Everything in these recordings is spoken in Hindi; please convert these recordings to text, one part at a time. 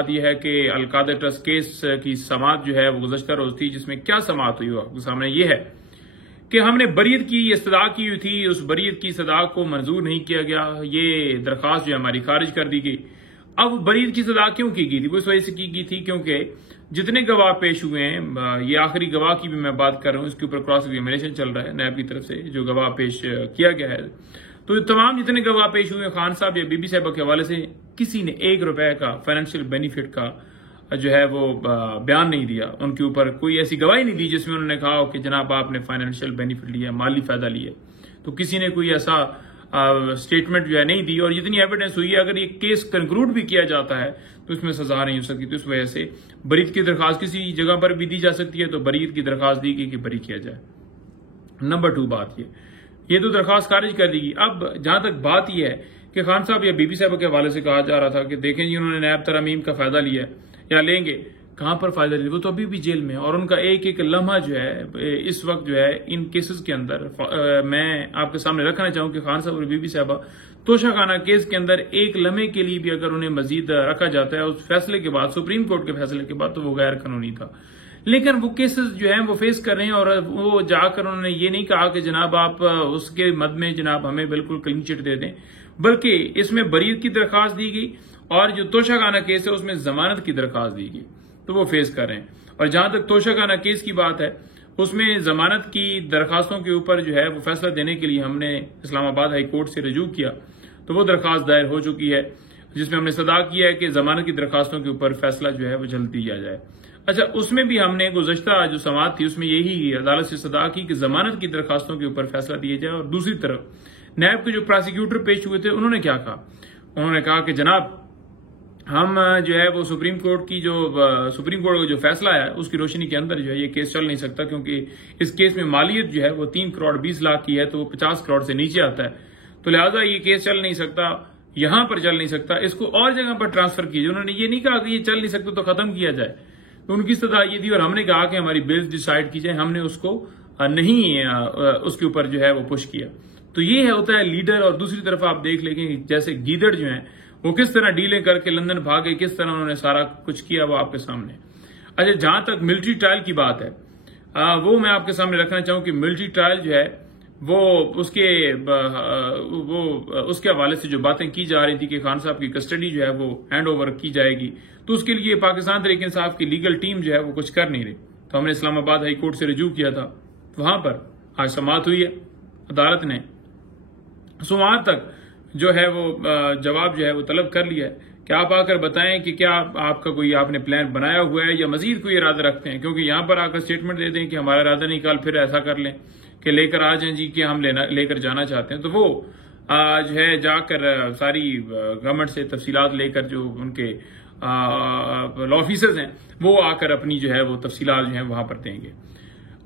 बात यह है कि अलकायदा ट्रस्ट केस की समाअत जो है वो गुज़श्ता रोज थी, जिसमें क्या समाअत हुई आपके सामने ये है कि हमने बरीत की इस्तदा की हुई थी, उस बरीत की सदा को मंजूर नहीं किया गया। ये दरख्वास्त जो हमारी खारिज कर दी गई। अब बरीत की सदा क्यों की गई थी? वो इस वजह से की गई थी क्योंकि जितने गवाह पेश हुए हैं, ये आखिरी गवाह की भी मैं बात कर रहा हूँ, इसके ऊपर क्रॉस एग्जामिनेशन चल रहा है नैब की तरफ से, जो गवाह पेश किया गया है। तो तमाम जितने गवाह पेश हुए खान साहब या बीबी साहब के हवाले से किसी ने ₹1 का फाइनेंशियल बेनिफिट का जो है वो बयान नहीं दिया। उनके ऊपर कोई ऐसी गवाही नहीं दी जिसमें उन्होंने कहा हो कि जनाब आपने फाइनेंशियल बेनिफिट लिया, माली फायदा लिया। तो किसी ने कोई ऐसा स्टेटमेंट जो है नहीं दी। और जितनी एविडेंस हुई है, अगर ये केस कंक्लूड भी किया जाता है तो इसमें सजा नहीं हो सकती। तो इस वजह से बरीत की दरखास्त किसी जगह पर भी दी जा सकती है, तो बरीत की दरखास्त दी गई कि बरी किया जाए। नंबर 2 बात ये तो दरखास्त खारिज कर दी गई। अब जहां तक बात यह है कि खान साहब या बीबी साहब के हवाले से कहा जा रहा था कि देखें जी उन्होंने नैब तरमीम का फायदा लिया या लेंगे, कहां पर फायदा लिया? वो तो अभी भी जेल में, और उनका एक एक लम्हा जो है इस वक्त जो है इन केसेस के अंदर मैं आपके सामने रखना चाहूं कि खान साहब और बीबी साहबा तोशा खाना केस के अंदर एक लम्हे के लिए भी अगर उन्हें मजीद रखा जाता है उस फैसले के बाद, सुप्रीम कोर्ट के फैसले के बाद, तो वो गैर कानूनी था। लेकिन वो केसेस जो हैं वो फेस कर रहे हैं, और वो जाकर उन्होंने ये नहीं कहा कि जनाब आप उसके मद में जनाब हमें बिल्कुल क्लीन चिट दे दें, बल्कि इसमें बरीत की दरखास्त दी गई और जो तोशाखाना केस है उसमें जमानत की दरखास्त दी गई। तो वो फेस कर रहे हैं। और जहां तक तोशाखाना केस की बात है, उसमें जमानत की दरखास्तों के ऊपर जो है वो फैसला देने के लिए हमने इस्लामाबाद हाई कोर्ट से रजू किया। तो वो दरखास्त दायर हो चुकी है, जिसमें हमने सदा किया है कि जमानत की दरखास्तों के ऊपर फैसला जो है वो जल्द दिया जाए। अच्छा, उसमें भी हमने गुज़श्ता जो समाअत थी उसमें यही अदालत से सदा की कि जमानत की दरखास्तों के ऊपर फैसला दिया जाए। और दूसरी तरफ नैब के जो प्रोसिक्यूटर पेश हुए थे उन्होंने क्या कहा? उन्होंने कहा कि जनाब हम जो है वो सुप्रीम कोर्ट का जो फैसला है उसकी रोशनी के अंदर जो है ये केस चल नहीं सकता, क्योंकि इस केस में मालियत जो है वो 3 करोड़ 20 लाख की है, तो वो 50 करोड़ से नीचे आता है। तो लिहाजा ये केस चल नहीं सकता, यहां पर चल नहीं सकता, इसको और जगह पर ट्रांसफर कीजिए। उन्होंने ये नहीं कहा कि ये चल नहीं सकता तो खत्म किया जाए। तो उनकी सदा ये थी, और हमने कहा कि हमारी बिल्स डिसाइड की जाए। हमने उसको नहीं उसके ऊपर जो है वो पुश किया। तो ये होता है लीडर। और दूसरी तरफ आप देख लेंगे जैसे गीदड़ जो है वो किस तरह डीलें करके लंदन भागे, किस तरह उन्होंने सारा कुछ किया, वो आपके सामने। अच्छा, जहां तक मिलिट्री ट्रायल की बात है, वो मैं आपके सामने रखना चाहूं कि मिलिट्री ट्रायल जो है वो उसके हवाले से जो बातें की जा रही थी कि खान साहब की कस्टडी जो है वो हैंड ओवर की जाएगी, तो उसके लिए पाकिस्तान तहरीक इंसाफ की लीगल टीम जो है वो कुछ कर नहीं रही। तो हमने इस्लामाबाद हाई कोर्ट से रजू किया था, वहां पर आज समाअत हुई है। अदालत ने सोमवार तक जो है वो जवाब जो है वो तलब कर लिया है कि आप आकर बताएं कि क्या आपका कोई आपने प्लान बनाया हुआ है या मजीद कोई इरादा रखते हैं। क्योंकि यहां पर आकर स्टेटमेंट दे दें कि हमारा इरादा नहीं, कल फिर ऐसा कर लें कि लेकर आ जाएं जी कि हम लेकर जाना चाहते हैं, तो वो जो है जाकर सारी गवर्नमेंट से तफसीलात लेकर जो उनके लॉ ऑफिसर्स हैं वो आकर अपनी जो है वो तफसीलात जो है वहां पर देंगे।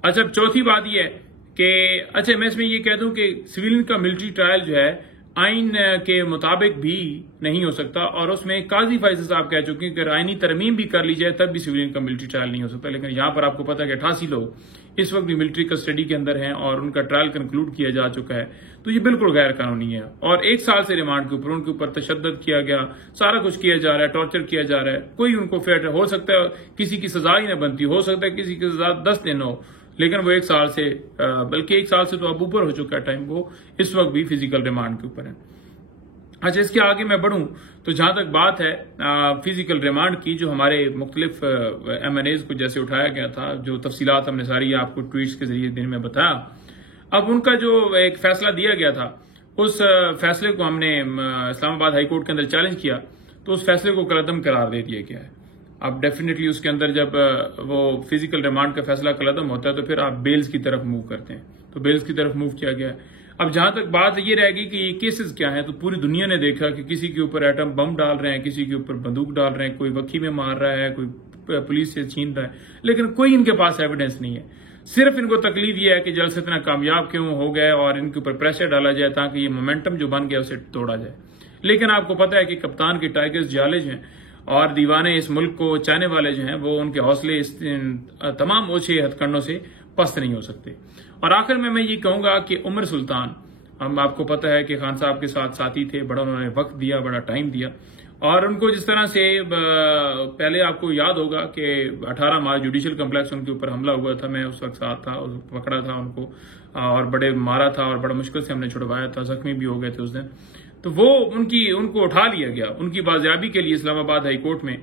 अच्छा, चौथी बात यह है कि अच्छा मैं इसमें ये कह दूं कि सिविलियन का मिलिट्री ट्रायल जो है आइन के मुताबिक भी नहीं हो सकता, और उसमें काजी फैसल साहब कह चुके हैं कि आइनी तरमीम भी कर ली जाए तब भी सिविलियन का मिलिट्री ट्रायल नहीं हो सकता। लेकिन यहां पर आपको पता है कि 88 लोग इस वक्त भी मिलिट्री कस्टडी के अंदर हैं और उनका ट्रायल कंक्लूड किया जा चुका है। तो ये बिल्कुल गैर कानूनी है। और 1 साल से रिमांड के ऊपर उनके ऊपर तशद्दुद किया गया, सारा कुछ किया जा रहा है, टॉर्चर किया जा रहा है। कोई उनको फेयर हो सकता है, किसी की सजा ही न बनती, हो सकता है किसी की सजा 10 दिन हो, लेकिन वो 1 साल से बल्कि 1 साल से तो अब ऊपर हो चुका है टाइम, वो इस वक्त भी फिजिकल रिमांड के ऊपर है। अच्छा, इसके आगे मैं बढ़ूं तो जहां तक बात है फिजिकल रिमांड की, जो हमारे मुख्तलिफ MNAs को जैसे उठाया गया था, जो तफसीलात हमने सारी आपको ट्वीट्स के जरिए दिन में बताया। अब उनका जो एक फैसला दिया गया था, उस फैसले को हमने इस्लामाबाद हाई कोर्ट के अंदर चैलेंज किया, तो उस फैसले को कलअदम करार दे दिया गया है। अब डेफिनेटली उसके अंदर जब वो फिजिकल रिमांड का फैसला कलअदम होता है तो फिर आप बेल्स की तरफ मूव करते हैं, तो बेल्स की तरफ मूव किया गया है। अब जहां तक बात ये रहेगी कि ये केसेस क्या हैं, तो पूरी दुनिया ने देखा कि किसी के ऊपर एटम बम डाल रहे हैं, किसी के ऊपर बंदूक डाल रहे हैं, कोई वक्की में मार रहा है, कोई पुलिस से छीन रहा है, लेकिन कोई इनके पास एविडेंस नहीं है। सिर्फ इनको तकलीफ ये है कि जल्द से इतना कामयाब क्यों हो गए और इनके ऊपर प्रेशर डाला जाए ताकि ये मोमेंटम जो बन गया उसे तोड़ा जाए। लेकिन आपको पता है कि कप्तान के टाइगर्स जालिज हैं और दीवाने इस मुल्क को चाहने वाले जो हैं वो उनके हौसले इस तमाम ओछे हथकंडों से पस्त नहीं हो सकते। और आखिर में मैं ये कहूंगा कि उमर सुल्तान, हम आपको पता है कि खान साहब के साथ साथी थे, बड़ा उन्होंने वक्त दिया, बड़ा टाइम दिया, और उनको जिस तरह से पहले आपको याद होगा कि 18 मार्च जुडिशियल कम्प्लेक्स उनके ऊपर हमला हुआ था, मैं उस वक्त साथ था, पकड़ा था उनको और बड़े मारा था और बड़ा मुश्किल से हमने छुड़वाया था, जख्मी भी हो गए थे उस दिन। तो वो उनको उठा लिया गया, उनकी बाजियाबी के लिए इस्लामाबाद हाई कोर्ट में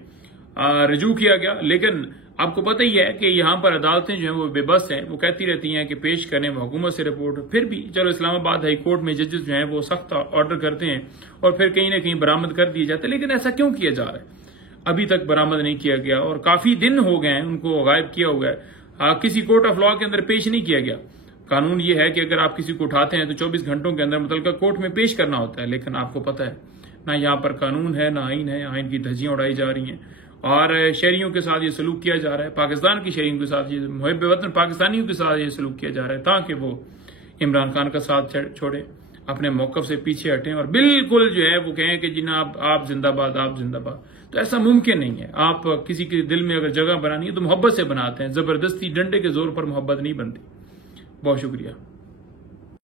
रजू किया गया। लेकिन आपको पता ही है कि यहाँ पर अदालतें जो हैं वो बेबस हैं, वो कहती रहती हैं कि पेश करें हुकूमत से रिपोर्ट। फिर भी चलो इस्लामाबाद हाई कोर्ट में जजेस जो हैं वो सख्त ऑर्डर करते हैं और फिर कहीं ना कहीं बरामद कर दिए जाते हैं। लेकिन ऐसा क्यों किया जा रहा है? अभी तक बरामद नहीं किया गया और काफी दिन हो गए हैं उनको गायब किया हुआ है, किसी कोर्ट ऑफ लॉ के अंदर पेश नहीं किया गया। कानून ये है कि अगर आप किसी को उठाते हैं तो 24 घंटों के अंदर मुतल्लिका कोर्ट में पेश करना होता है। लेकिन आपको पता है ना यहाँ पर कानून है ना आइन है, आइन की धज्जियां उड़ाई जा रही हैं और शहरियों के साथ ये सलूक किया जा रहा है, पाकिस्तान की शहरियों के साथ, ये मुहिब वतन पाकिस्तानियों के साथ ये सलूक किया जा रहा है ताकि वो इमरान खान का साथ छोड़े, अपने मौकफ से पीछे हटें और बिल्कुल जो है वो कहें कि जिनाब आप जिंदाबाद, आप जिंदाबाद। तो ऐसा मुमकिन नहीं है। आप किसी के दिल में अगर जगह बनानी है तो मोहब्बत से बनाते हैं, जबरदस्ती डंडे के जोर पर मोहब्बत नहीं बनती। बहुत शुक्रिया।